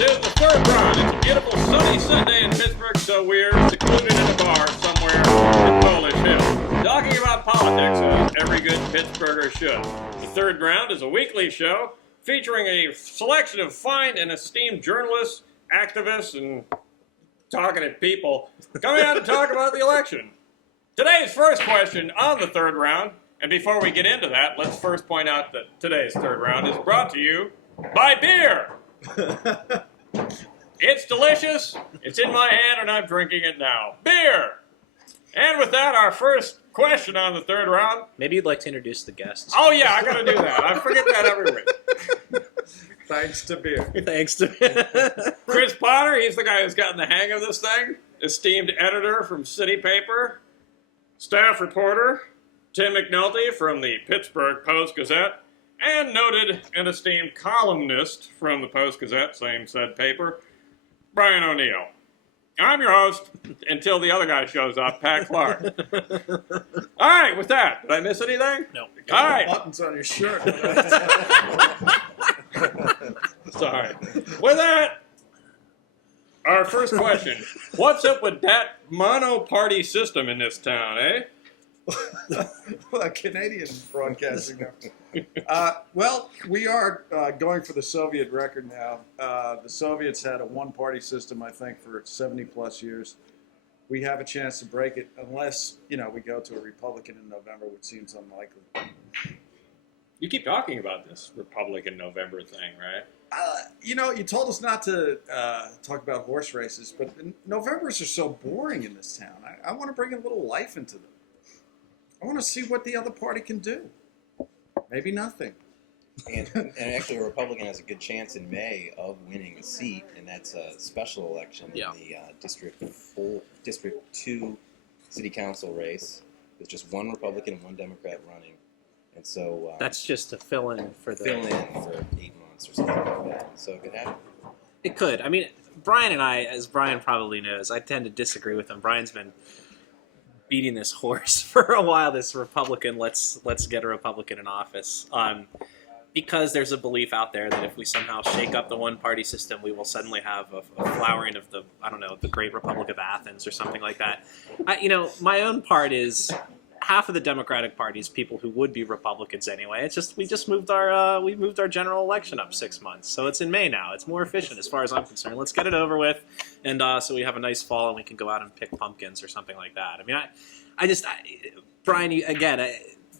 This is the third round. It's a beautiful sunny Sunday in Pittsburgh, so we're secluded in a bar somewhere in Polish Hill, talking about politics as every good Pittsburgher should. The third round is a weekly show featuring a selection of fine and esteemed journalists, activists, and talkative people coming out to talk about the election. Today's first question on the third round, and before we get into that, let's first point out that today's third round is brought to you by beer. It's delicious, it's in my hand, and I'm drinking it now. Beer! And with that, our first question on the third round. Maybe you'd like to introduce the guests. Oh yeah, I gotta do that. I forget that every week. Thanks to beer. Thanks to Chris Potter, he's the guy who's gotten the hang of this thing. Esteemed editor from City Paper. Staff reporter, Tim McNulty from the Pittsburgh Post-Gazette. And noted and esteemed columnist from the Post-Gazette, same said paper, Brian O'Neill. I'm your host, until the other guy shows up, Pat Clark. All right, with that, did I miss anything? No. All right. Buttons on your shirt. Sorry. With that, our first question. What's up with that mono-party system in this town, eh? Well, Canadian broadcasting now. Well, we are going for the Soviet record now. The Soviets had a one-party system, I think, for 70-plus years. We have a chance to break it unless, we go to a Republican in November, which seems unlikely. You keep talking about this Republican November thing, right? You told us not to talk about horse races, but Novembers are so boring in this town. I want to bring a little life into them. I want to see what the other party can do. Maybe nothing. And actually, a Republican has a good chance in May of winning a seat, and that's a special election in the District 2 City Council race. There's just one Republican and one Democrat running. And so That's just to fill in for 8 months or something like that. So it could happen. It could. I mean, Brian and I, as Brian probably knows, I tend to disagree with him. Brian's been beating this horse for a while, this Republican, let's get a Republican in office. Because there's a belief out there that if we somehow shake up the one-party system, we will suddenly have a flowering of the Great Republic of Athens or something like that. My own part is half of the Democratic Party is people who would be Republicans anyway. It's just we moved our general election up 6 months, so it's in May now. It's more efficient as far as I'm concerned. Let's get it over with, and so we have a nice fall and we can go out and pick pumpkins or something like that. I mean, Brian,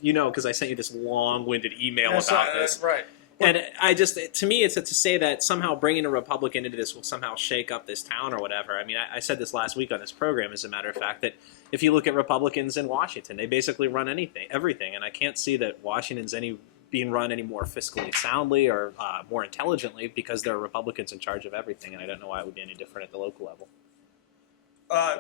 because I sent you this long-winded email about this, right? And to me, it's to say that somehow bringing a Republican into this will somehow shake up this town or whatever. I mean, I said this last week on this program, as a matter of fact, that if you look at Republicans in Washington, they basically run everything, and I can't see that Washington's being run any more fiscally soundly or more intelligently because there are Republicans in charge of everything, and I don't know why it would be any different at the local level.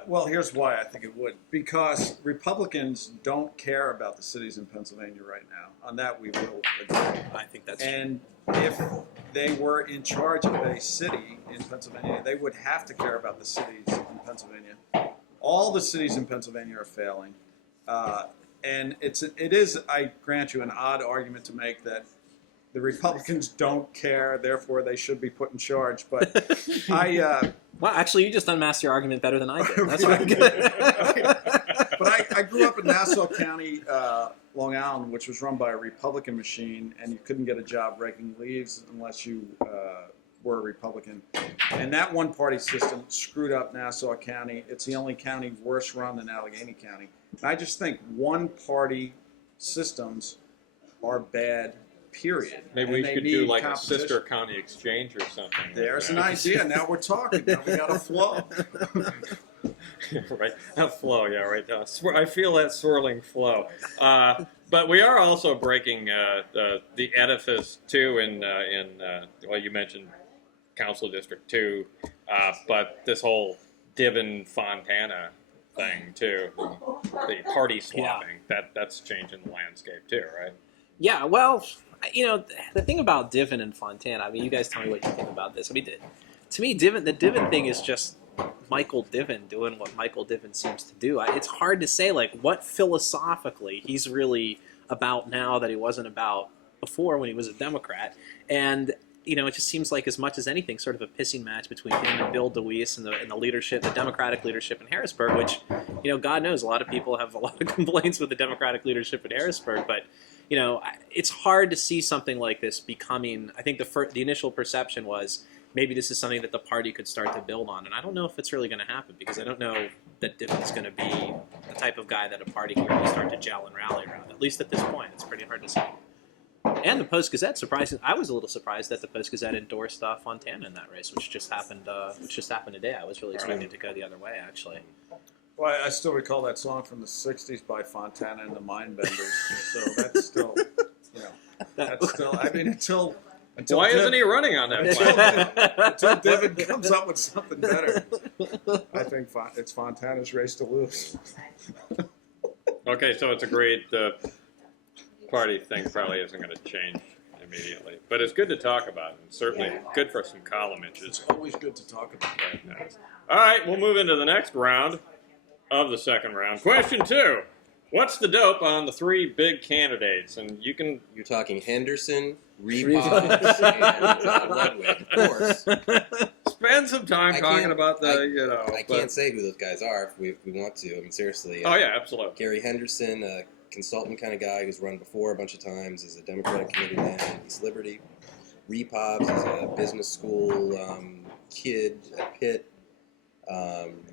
Well, here's why I think it would. Because Republicans don't care about the cities in Pennsylvania right now. On that, we will agree. I think that's And if they were in charge of a city in Pennsylvania, they would have to care about the cities in Pennsylvania. All the cities in Pennsylvania are failing. And it is, I grant you, an odd argument to make that the Republicans don't care, therefore they should be put in charge. But Well, actually, you just unmasked your argument better than I did. That's right. But I grew up in Nassau County, Long Island, which was run by a Republican machine, and you couldn't get a job raking leaves unless you were a Republican. And that one-party system screwed up Nassau County. It's the only county worse run than Allegheny County. And I just think one-party systems are bad, period. Maybe we should do like a sister county exchange or something. There's an idea. Now we're talking. Now we got a flow. Right, a flow. Yeah, right. I feel that swirling flow. But we are also breaking the edifice too. Well, you mentioned Council District 2, but this whole Divin-Fontana thing too, the party swapping. That's changing the landscape too, right? Yeah, well, the thing about Divin and Fontana, I mean, you guys tell me what you think about this. I mean, to me, the Divin thing is just Michael Divin doing what Michael Divin seems to do. It's hard to say, what philosophically he's really about now that he wasn't about before when he was a Democrat. And it just seems like as much as anything, sort of a pissing match between him and Bill DeWeese and the leadership, the Democratic leadership in Harrisburg, which, God knows a lot of people have a lot of complaints with the Democratic leadership in Harrisburg, but, it's hard to see something like this becoming, I think the initial perception was maybe this is something that the party could start to build on, and I don't know if it's really going to happen, because I don't know that Diffen's going to be the type of guy that a party can really start to gel and rally around, at least at this point. It's pretty hard to say. And the Post-Gazette, I was a little surprised that the Post-Gazette endorsed Fontana in that race, which just happened today. I was really expecting it to go the other way, actually. Well, I still recall that song from the '60s by Fontana and the Mindbenders. So that's still, until Why isn't he running on that platform? until David comes up with something better, I think it's Fontana's race to lose. Okay, so it's agreed the party thing probably isn't going to change immediately. But it's good to talk about, and certainly good for some column inches. It's always good to talk about. All right, we'll move into the next round of the second round. Question 2. What's the dope on the 3 big candidates? And You're talking Henderson, Reeves, and Ludwig, of course. spend some time talking about I can't say who those guys are if we want to. I mean, seriously. Oh, yeah, absolutely. Gary Henderson, a consultant kind of guy who's run before a bunch of times, is a Democratic committee man in East Liberty. Reeves is a business school kid at Pitt.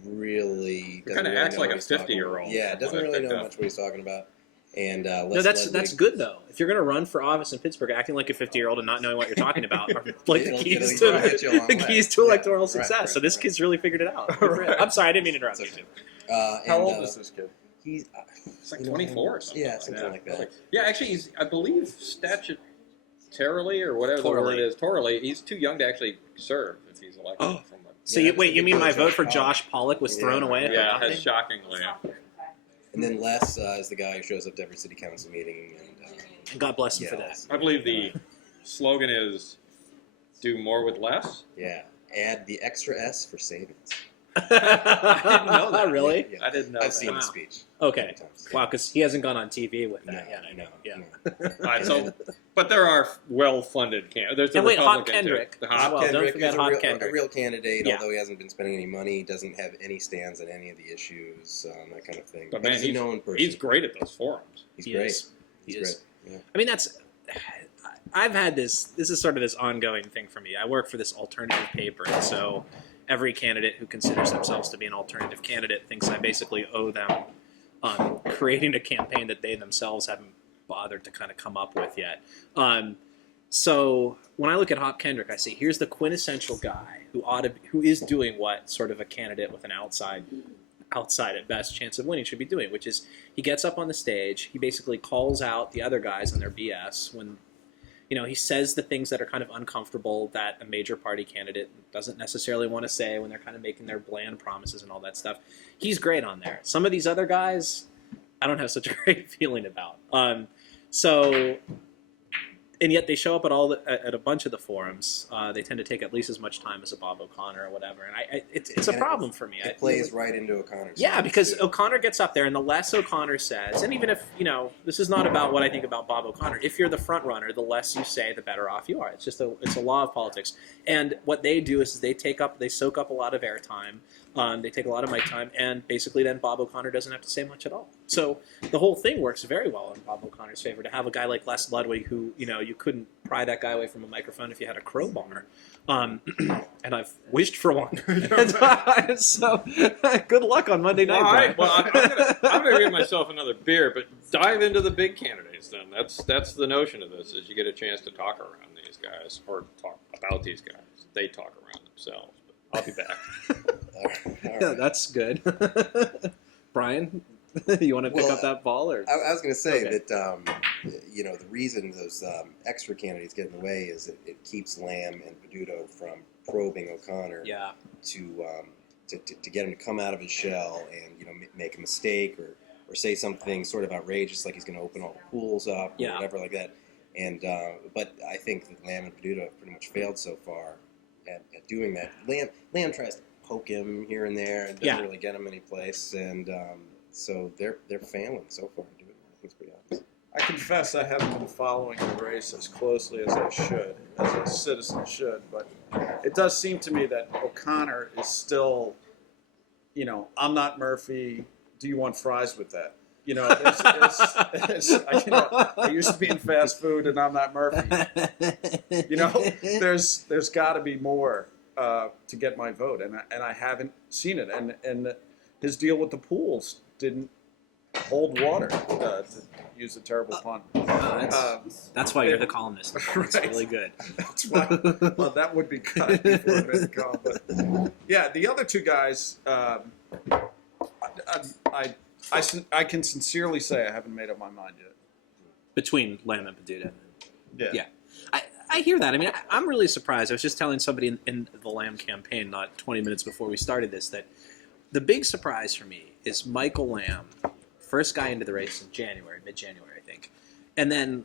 Really kind of acts like a 50-year-old. Yeah, doesn't really know much what he's talking about. And No, that's good though. If you're going to run for office in Pittsburgh, acting like a 50-year-old and not knowing what you're talking about are like the keys to electoral success. Right. So this kid's really figured it out. I'm sorry, I didn't mean to interrupt you. How old is this kid? He's like 24 or something. Yeah, something like that. Yeah, actually, he's, I believe, statutorily or whatever the word is, torally, he's too young to actually serve if he's elected. Oh. So you mean my vote for Josh Pollock was thrown away? Yeah, shockingly. And then Les is the guy who shows up to every city council meeting. And God bless him for that. I believe the slogan is "Do more with less." Yeah, add the extra S for savings. I didn't know that. Really? Yeah. I didn't know I've that. seen the speech. Okay. Wow, because he hasn't gone on TV with that No, yet. I know. Yeah. No. All right, so, but there are well-funded candidates. There's the And wait, Hop Republican Kendrick. too. The Hop Well, don't Kendrick forget is Hop Kendrick. a real candidate, Yeah. although he hasn't been spending any money. He doesn't have any stands on any of the issues, that kind of thing. But man, he's a known person. he's great at those forums. He's He great. is. He He's is. great. Yeah. I mean, I've had this is sort of this ongoing thing for me. I work for this alternative paper, and so every candidate who considers themselves to be an alternative candidate thinks I basically owe them creating a campaign that they themselves haven't bothered to kind of come up with yet. So when I look at Hop Kendrick, I see here's the quintessential guy who is doing what sort of a candidate with an outside at best chance of winning should be doing, which is he gets up on the stage, he basically calls out the other guys on their BS when he says the things that are kind of uncomfortable that a major party candidate doesn't necessarily want to say when they're kind of making their bland promises and all that stuff. He's great on there. Some of these other guys, I don't have such a great feeling about. And yet they show up at a bunch of the forums. They tend to take at least as much time as a Bob O'Connor or whatever, and it's a problem for me. It plays right into O'Connor's. Yeah, because O'Connor gets up there, and the less O'Connor says, and even if this is not about what I think about Bob O'Connor. If you're the front runner, the less you say, the better off you are. It's a law of politics. And what they do is they soak up a lot of airtime. They take a lot of mic time, and basically then Bob O'Connor doesn't have to say much at all. So the whole thing works very well in Bob O'Connor's favor to have a guy like Les Ludwig who, you couldn't pry that guy away from a microphone if you had a crowbar. And I've wished for one. So good luck on Monday night. All right, Brian. well, I'm gonna give myself another beer, but dive into the big candidates then. That's the notion of this, is you get a chance to talk around these guys, or talk about these guys. They talk around themselves, but I'll be back. All Yeah, right. that's good. Brian, you want to pick up that ball? Or I was going to say Okay. that the reason those extra candidates get in the way is it keeps Lamb and Peduto from probing O'Connor yeah, to get him to come out of his shell and make a mistake or say something sort of outrageous, like he's going to open all the pools up or whatever like that. And but I think that Lamb and Peduto have pretty much failed so far at doing that. Lamb tries to poke him here and there and doesn't really get him any place, and so they're failing so far doing that. I think it's pretty obvious. I confess I haven't been following the race as closely as I should, as a citizen should, but it does seem to me that O'Connor is still, I'm not Murphy. Do you want fries with that? I used to be in fast food, and I'm not Murphy. There's got to be more to get my vote, and I haven't seen it. And his deal with the pools didn't hold water, to use a terrible pun. That's why you're the columnist. It's Right. really good. That's why. Well, that would be cut before it made the call. But yeah, the other two guys, I can sincerely say I haven't made up my mind yet. Between Lamb and Peduta. Yeah. I hear that. I mean, I'm really surprised. I was just telling somebody in the Lamb campaign, not 20 minutes before we started this, that the big surprise for me is Michael Lamb, first guy into the race in January, mid-January, I think, and then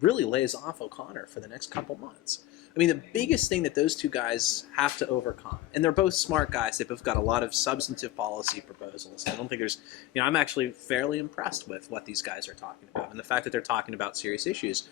really lays off O'Connor for the next couple months. I mean, the biggest thing that those two guys have to overcome, and they're both smart guys, they've both got a lot of substantive policy proposals. I don't think there's, I'm actually fairly impressed with what these guys are talking about and the fact that they're talking about serious issues.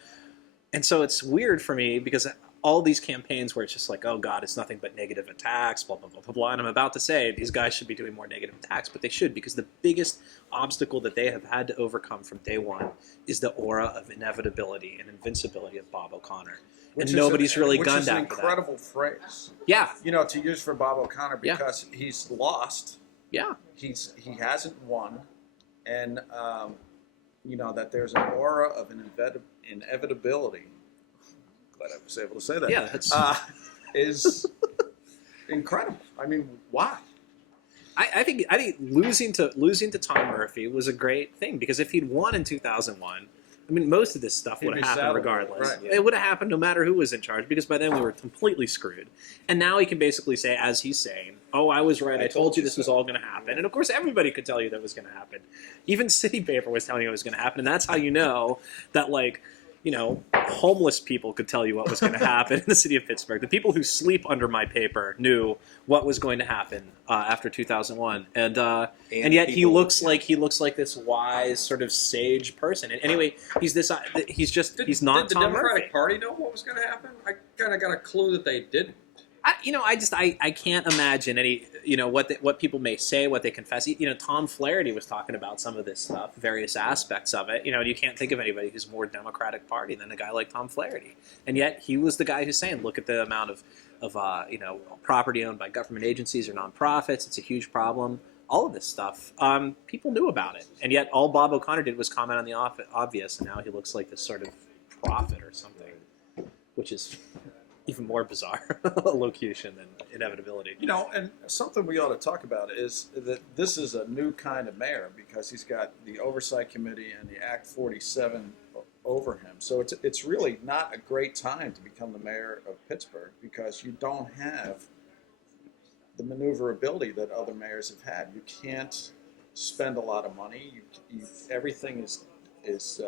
And so it's weird for me because all these campaigns where it's just like, oh God, it's nothing but negative attacks, blah, blah, blah, blah, blah. And I'm about to say these guys should be doing more negative attacks, but they should, because the biggest obstacle that they have had to overcome from day one is the aura of inevitability and invincibility of Bob O'Connor. And nobody's really gunned after that. Which is an incredible phrase. Yeah. To use for Bob O'Connor, because he's lost. Yeah. He hasn't won. And, that there's an aura of an inevitability. Glad I was able to say that. Yeah, that's... is incredible. I mean, why? I think losing to Tom Murphy was a great thing, because if he'd won in 2001, I mean, most of this stuff would have happened regardless. Right. It would have happened no matter who was in charge, because by then we were completely screwed. And now he can basically say, as he's saying, oh, I was right. I told you this was all going to happen. And of course, everybody could tell you that was going to happen. Even City Paper was telling you it was going to happen. And that's how you know that, homeless people could tell you what was going to happen in the city of Pittsburgh. The people who sleep under my paper knew what was going to happen after 2001, and yet he looks like this wise, sort of sage person. And anyway, he's not Did Tom the Democratic Murphy. Party know what was going to happen? I kind of got a clue that they didn't. I can't imagine any, what people may say, what they confess. Tom Flaherty was talking about some of this stuff, various aspects of it. You can't think of anybody who's more Democratic Party than a guy like Tom Flaherty. And yet he was the guy who's saying, look at the amount of property owned by government agencies or nonprofits. It's a huge problem. All of this stuff, people knew about it. And yet all Bob O'Connor did was comment on the obvious, and now he looks like this sort of prophet or something, which is even more bizarre locution than inevitability. And something we ought to talk about is that this is a new kind of mayor, because he's got the Oversight Committee and the Act 47 over him. So it's really not a great time to become the mayor of Pittsburgh, because you don't have the maneuverability that other mayors have had. You can't spend a lot of money. Everything is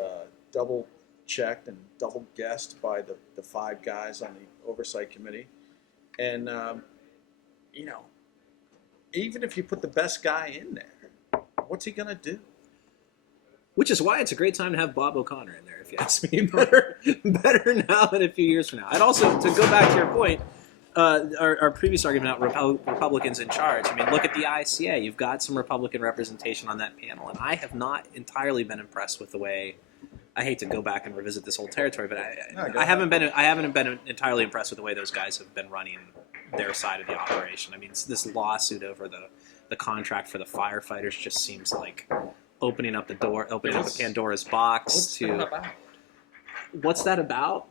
double checked and double guessed by the five guys on the Oversight Committee. And, even if you put the best guy in there, what's he going to do? Which is why it's a great time to have Bob O'Connor in there, if you ask me. Better now than a few years from now. I'd also, to go back to your point, our previous argument about Republicans in charge. I mean, look at the ICA. You've got some Republican representation on that panel, and I have not entirely been impressed with the way. I hate to go back and revisit this old territory, but I haven't been entirely impressed with the way those guys have been running their side of the operation. I mean, this lawsuit over the contract for the firefighters just seems like opening up a Pandora's box. What's that about?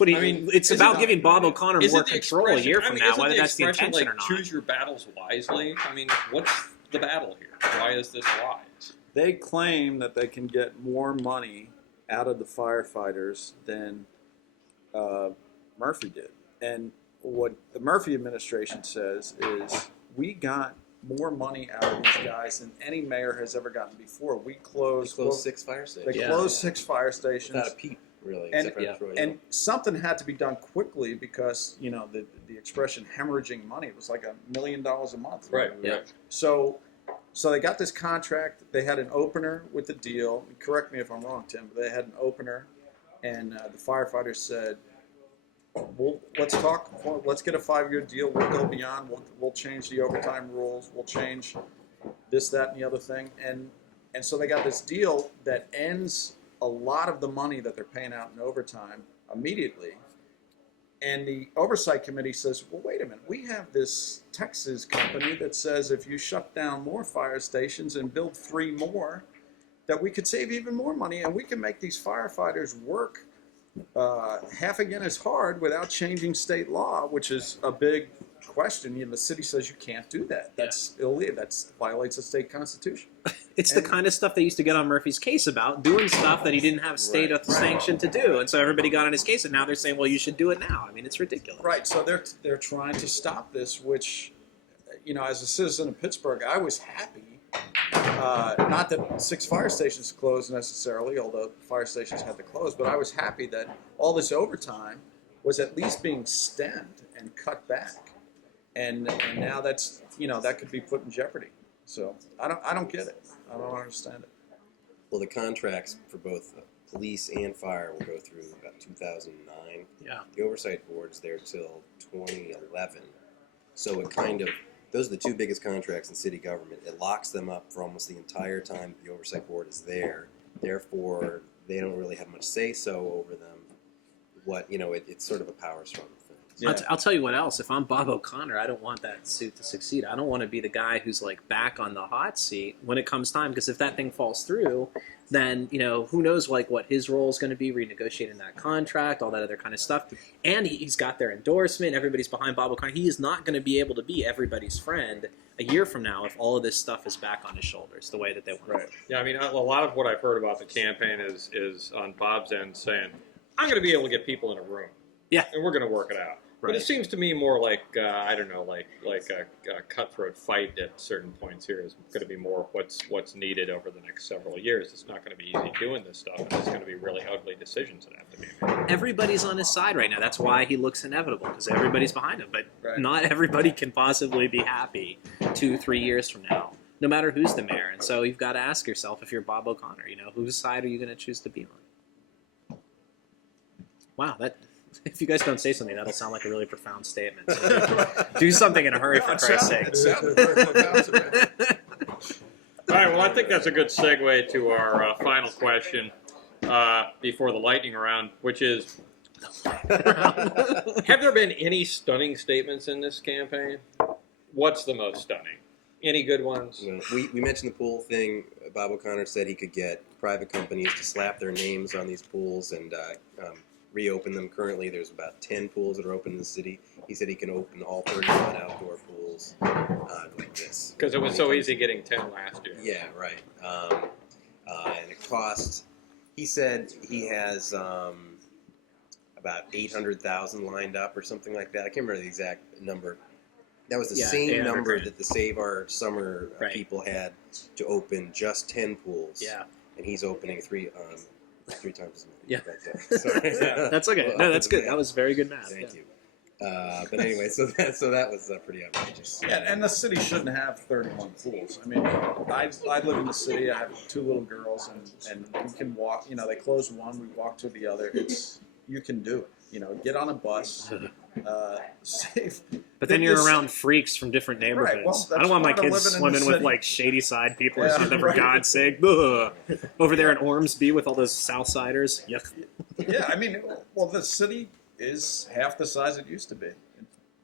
It's about giving Bob O'Connor more control a year from now, whether that's the intention or not. Choose your battles wisely. I mean, what's the battle here? Why is this wise? They claim that they can get more money out of the firefighters than Murphy did. And what the Murphy administration says is, we got more money out of these guys than any mayor has ever gotten before. We closed 6 fire stations. They closed 6 fire stations. Without a peep, really. And something had to be done quickly, because, the expression hemorrhaging money was like $1 million a month. Right. So So they got this contract. They had an opener with the deal. Correct me if I'm wrong, Tim, but they had an opener, and the firefighters said, let's talk. Let's get a 5-year deal. We'll go beyond. We'll change the overtime rules. We'll change this, that, and the other thing. And so they got this deal that ends a lot of the money that they're paying out in overtime immediately. And the oversight committee says, well, wait a minute. We have this Texas company that says if you shut down more fire stations and build 3 more, that we could save even more money, and we can make these firefighters work half again as hard without changing state law, which is a big question. The city says you can't do that. That's illegal. That violates the state constitution. It's the kind of stuff they used to get on Murphy's case about, doing stuff that he didn't have state sanction to do. And so everybody got on his case, and now they're saying, well, you should do it now. I mean, it's ridiculous. Right. So they're trying to stop this, which, as a citizen of Pittsburgh, I was happy. Not that 6 fire stations closed necessarily, although fire stations had to close, but I was happy that all this overtime was at least being stemmed and cut back. And now that's, that could be put in jeopardy. So I don't get it. I don't understand it. Well, the contracts for both police and fire will go through about 2009. Yeah. The oversight board's there till 2011. So it those are the 2 biggest contracts in city government. It locks them up for almost the entire time the oversight board is there. Therefore, they don't really have much say-so over them. It's sort of a power struggle thing. Yeah. I'll tell you what else. If I'm Bob O'Connor, I don't want that suit to succeed. I don't want to be the guy who's back on the hot seat when it comes time. Because if that thing falls through, then who knows what his role is going to be, renegotiating that contract, all that other kind of stuff. And he's got their endorsement. Everybody's behind Bob O'Connor. He is not going to be able to be everybody's friend a year from now if all of this stuff is back on his shoulders the way that they want. Right. Yeah, I mean, a lot of what I've heard about the campaign is on Bob's end saying, I'm going to be able to get people in a room. Yeah. And we're going to work it out. Right. But it seems to me more like a cutthroat fight at certain points here is going to be more what's needed over the next several years. It's not going to be easy doing this stuff, and it's going to be really ugly decisions that have to be made. Everybody's on his side right now. That's why he looks inevitable, because everybody's behind him. But Right. not everybody can possibly be happy 2-3 years from now, no matter who's the mayor. And so you've got to ask yourself, if you're Bob O'Connor, whose side are you going to choose to be on? Wow, if you guys don't say something, that'll sound like a really profound statement. So do something in a hurry, for Christ's sake. It sounded very profound to me. All right, well, I think that's a good segue to our final question before the lightning round, which is, have there been any stunning statements in this campaign? What's the most stunning? Any good ones? We mentioned the pool thing. Bob O'Connor said he could get private companies to slap their names on these pools and reopen them. Currently, there's about 10 pools that are open in the city. He said he can open all 31 outdoor pools like this. Because it was so easy getting 10 last year. Yeah, right. And it cost. He said he has about 800,000 lined up or something like that. I can't remember the exact number. That was the same number that the Save Our Summer people had to open just 10 pools. Yeah. And he's opening 3 times as many. Yeah. But, That's okay. No, that's good. That was very good math. Thank you. But anyway, so that was pretty outrageous. Yeah, and the city shouldn't have 31 pools. I mean, I live in the city. I have 2 little girls, and you can walk. They close one, we walk to the other. You can do it. Get on a bus, save. But then you're around freaks from different neighborhoods. Right, well, I don't want my that's part of kids living in the swimming with city. shady side people or Yeah, something. For right. God's sake, Ugh. Over there in Ormsby with all those Southsiders. Yuck. Yeah, I mean, well, the city is half the size it used to be. It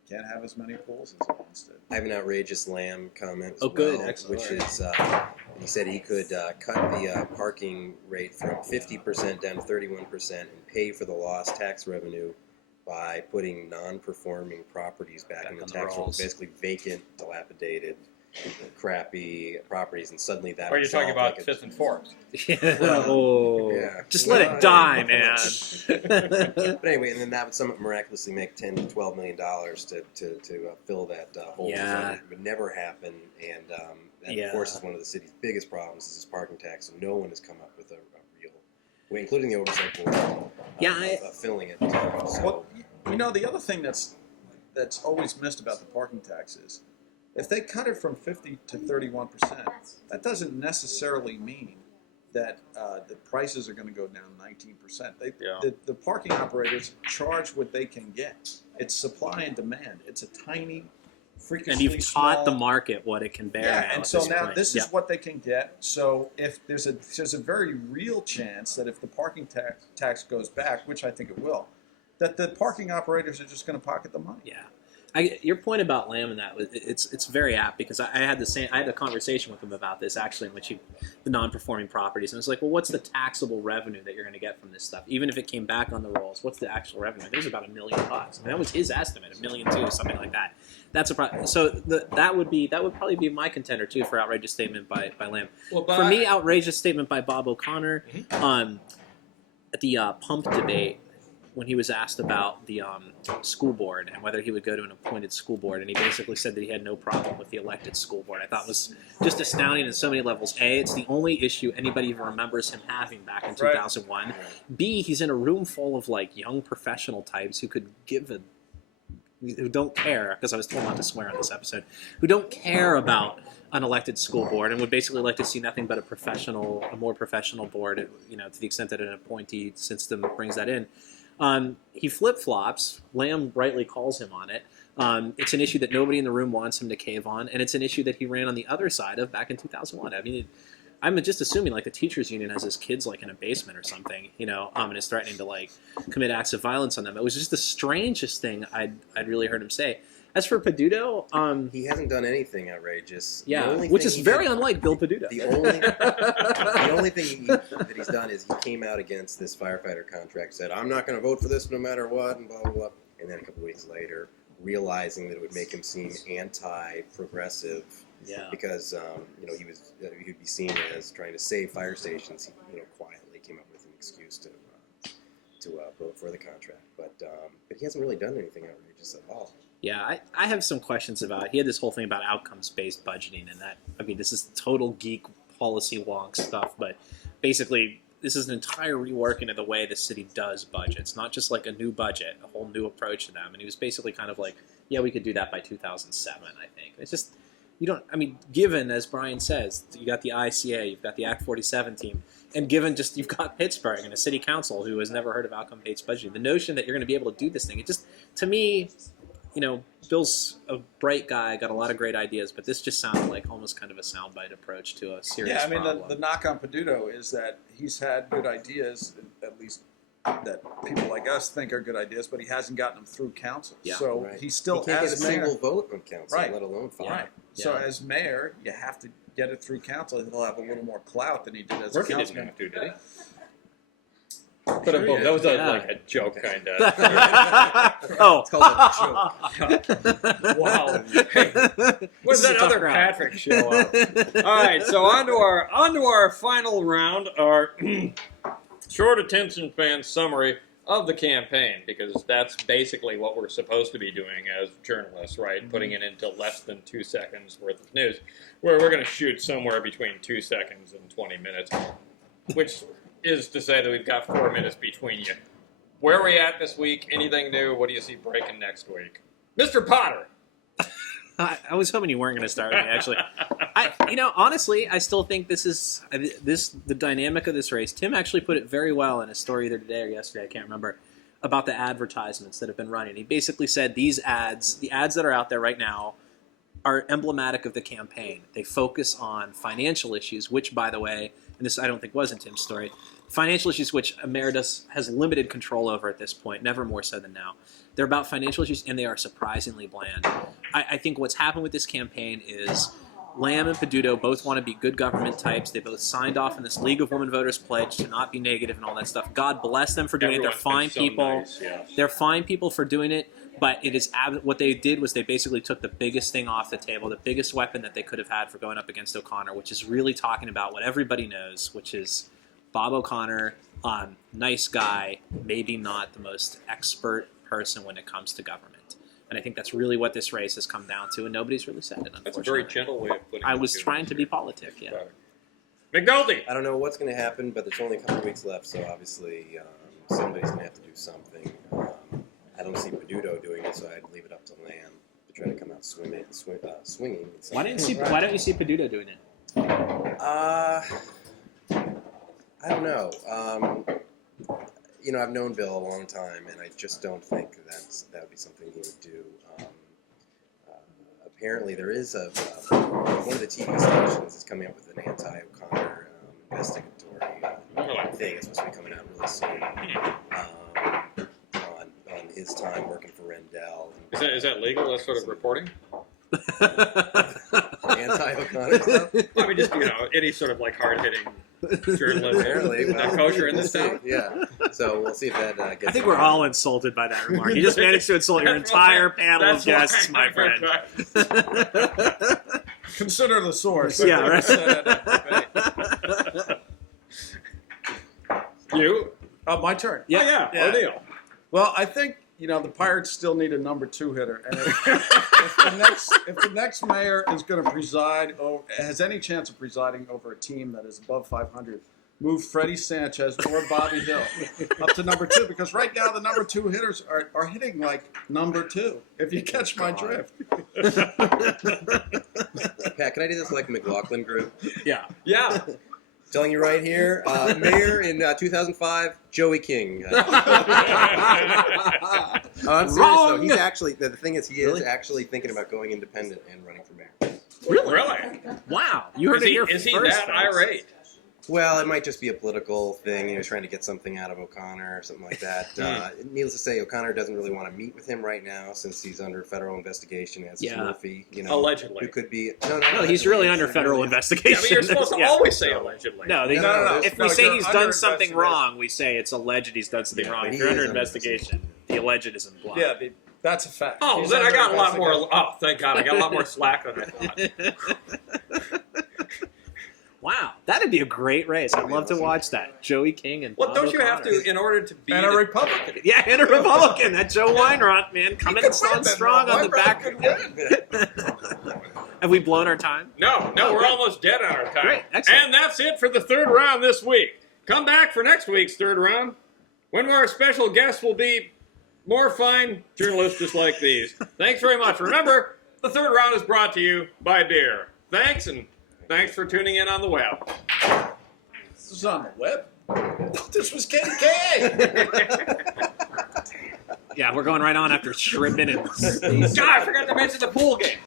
can't have as many pools as it once did. I have an outrageous lamb comment as Oh, good. well, Excellent. which is he said he could cut the parking rate from 50% down to 31% and pay for the lost tax revenue by putting non-performing properties back in the on the tax roll, rolls. basically vacant, dilapidated, crappy properties, and suddenly that. Or are you would talking solve, about like, a- Fifth and Forbes? Oh. Yeah. Just let it die, man. But anyway, and then that would somewhat miraculously make $10 to $12 million to fill that hole. Yeah. It would never happen, and that Yeah. of course is one of the city's biggest problems is this parking tax. So no one has come up with a real way, including the oversight board. Of filling it. So, Well, the other thing that's always missed about the parking taxes If they cut it from 50 to 31%, that doesn't necessarily mean that the prices are going to go down 19%. The parking operators charge what they can get. It's supply and demand. It's a tiny, freakishly And you've small, taught the market what it can bear. yeah, now and at so this now point. this is what they can get. So if there's a very real chance that if the parking tax goes back, which I think it will, that the parking operators are just going to pocket the money. Yeah. Your point about Lamb and that it's very apt because I had a conversation with him about this actually, in which the non-performing properties, and it's like, well, what's the taxable revenue that you're going to get from this stuff? Even if it came back on the rolls, what's the actual revenue? There's about $1 million. And that was his estimate, $1.2 million, something like that. That's a problem. So that would probably be my contender too for outrageous statement by Lamb. Well, for me, outrageous statement by Bob O'Connor at the pump debate, when he was asked about the school board and whether he would go to an appointed school board, and he basically said that he had no problem with the elected school board. I thought was just astounding in so many levels. A, it's the only issue anybody even remembers him having back in 2001. Right. B, he's in a room full of like young professional types who could who don't care, because I was told not to swear on this episode, who don't care about an elected school board and would basically like to see nothing but a more professional board, to the extent that an appointee system brings that in. He flip-flops. Lamb rightly calls him on it. It's an issue that nobody in the room wants him to cave on, and it's an issue that he ran on the other side of back in 2001. I mean, I'm just assuming like the teachers union has his kids like in a basement or something, and is threatening to like commit acts of violence on them. It was just the strangest thing I'd really heard him say. As for Peduto, he hasn't done anything outrageous. Yeah, which is very unlike Bill Peduto. The only thing that he's done is he came out against this firefighter contract, said, "I'm not going to vote for this no matter what," and blah blah blah. And then a couple weeks later, realizing that it would make him seem anti-progressive, because he'd be seen as trying to save fire stations. He quietly came up with an excuse to vote for the contract, but he hasn't really done anything outrageous at all. Yeah, I have some questions about it. He had this whole thing about outcomes-based budgeting, and that, I mean, this is total geek policy wonk stuff, but basically this is an entire reworking of the way the city does budgets, not just like a new budget, a whole new approach to them. And he was basically kind of like, yeah, we could do that by 2007, I think. It's just, given, as Brian says, you got the ICA, you've got the Act 47 team, and given just you've got Pittsburgh and a city council who has never heard of outcome-based budgeting, the notion that you're going to be able to do this thing, it just, to me, Bill's a bright guy, got a lot of great ideas, but this just sounded like almost kind of a soundbite approach to a serious problem. Yeah, I mean, the knock on Peduto is that he's had good ideas, at least that people like us think are good ideas, but he hasn't gotten them through council. Yeah. So he's still, he can't as get a mayor, single vote on council, let alone five. Right. Yeah. So as mayor, you have to get it through council. He'll have a little more clout than he did as a councilman. Didn't have to, did he? But that was like a joke, kind of. Oh, It's called a joke. Wow. Hey, when's that other Patrick show up? All right, so on to our final round, our short attention span summary of the campaign, because that's basically what we're supposed to be doing as journalists, right? Putting it into less than 2 seconds worth of news, where we're going to shoot somewhere between 2 seconds and 20 minutes, which is to say that we've got 4 minutes between you. Where are we at this week? Anything new? What do you see breaking next week? Mr. Potter! I was hoping you weren't going to start with me, actually. Honestly, I still think the dynamic of this race. Tim actually put it very well in a story either today or yesterday, I can't remember, about the advertisements that have been running. He basically said the ads that are out there right now, are emblematic of the campaign. They focus on financial issues, which, by the way, and this I don't think was in Tim's story, financial issues which Emeritus has limited control over at this point, never more so than now. They're about financial issues, and they are surprisingly bland. I think what's happened with this campaign is Lamb and Peduto both want to be good government types. They both signed off in this League of Women Voters pledge to not be negative and all that stuff. God bless them for doing it. They're fine people. Nice, yeah. They're fine people for doing it. But it is what they did was they basically took the biggest thing off the table, the biggest weapon that they could have had for going up against O'Connor, which is really talking about what everybody knows, which is Bob O'Connor, nice guy, maybe not the most expert person when it comes to government. And I think that's really what this race has come down to, and nobody's really said it, unfortunately. That's a very gentle way of putting it. I was trying to be politic, yeah. McNulty! I don't know what's going to happen, but there's only a couple weeks left, so obviously somebody's going to have to do something. I don't see Peduto doing it, so I'd leave it up to Lamb. to try to come out swinging. Why don't you see Peduto doing it? I don't know. I've known Bill a long time, and I just don't think that would be something he would do. Apparently, there is one of the TV stations is coming up with an anti-O'Connor investigatory thing. It's supposed to be coming out really soon on his time working for Rendell. Is that legal? That sort of reporting? Anti-O'Connor stuff? I mean, just any sort of like hard-hitting journalism. Apparently, Not kosher in this town. Yeah. So we'll see if that gets. I think we're all insulted by that remark. You just managed to insult your entire panel of guests, my friend. Consider the source. Yeah, right. You? My turn. Yeah. Oh, yeah. O'Neill. Well, I think the Pirates still need a number 2 hitter, and if the next mayor is going to preside, or has any chance of presiding over a team that is above 500, move Freddie Sanchez or Bobby Hill up to number 2, because right now the number 2 hitters are hitting like number 2. If you catch my drift. Pat, can I do this like McLaughlin Group? Yeah. Yeah. Telling you right here, mayor in 2005, Joey King. I'm serious though. He's actually the thing is he is actually thinking about going independent and running for mayor. Really? Wow. You heard it here Is he first, that folks. irate? Well, it might just be a political thing, trying to get something out of O'Connor or something like that. Needless to say, O'Connor doesn't really want to meet with him right now since he's under federal investigation as is Murphy. Allegedly. Who could be No, he's really under federal investigation. Yeah, but you're supposed to always say allegedly. No, if we say he's done something wrong, we say it's alleged he's done something wrong. If you're under investigation, the alleged is implied. Yeah, that's a fact. Oh, He's then I under got a lot more. investigation. Oh, thank God, I got a lot more slack than I thought. Wow, that'd be a great race. I'd love to watch that. Joey King and Well, Bob don't you have O'Connor. to, in order to be And a Republican. Yeah, and a Republican. That Joe Weinrot, man, coming on strong on the back. Have we blown our time? No, Oh, we're good. almost dead on our time. Great, excellent. And that's it for the 3rd round this week. Come back for next week's 3rd round, when our special guests will be more fine journalists just like these. Thanks very much. Remember, the 3rd round is brought to you by beer. Thanks, and thanks for tuning in on the web. This is on the web. This was KDK. Yeah, we're going right on after Shrimpin' and God, I forgot to mention the pool game.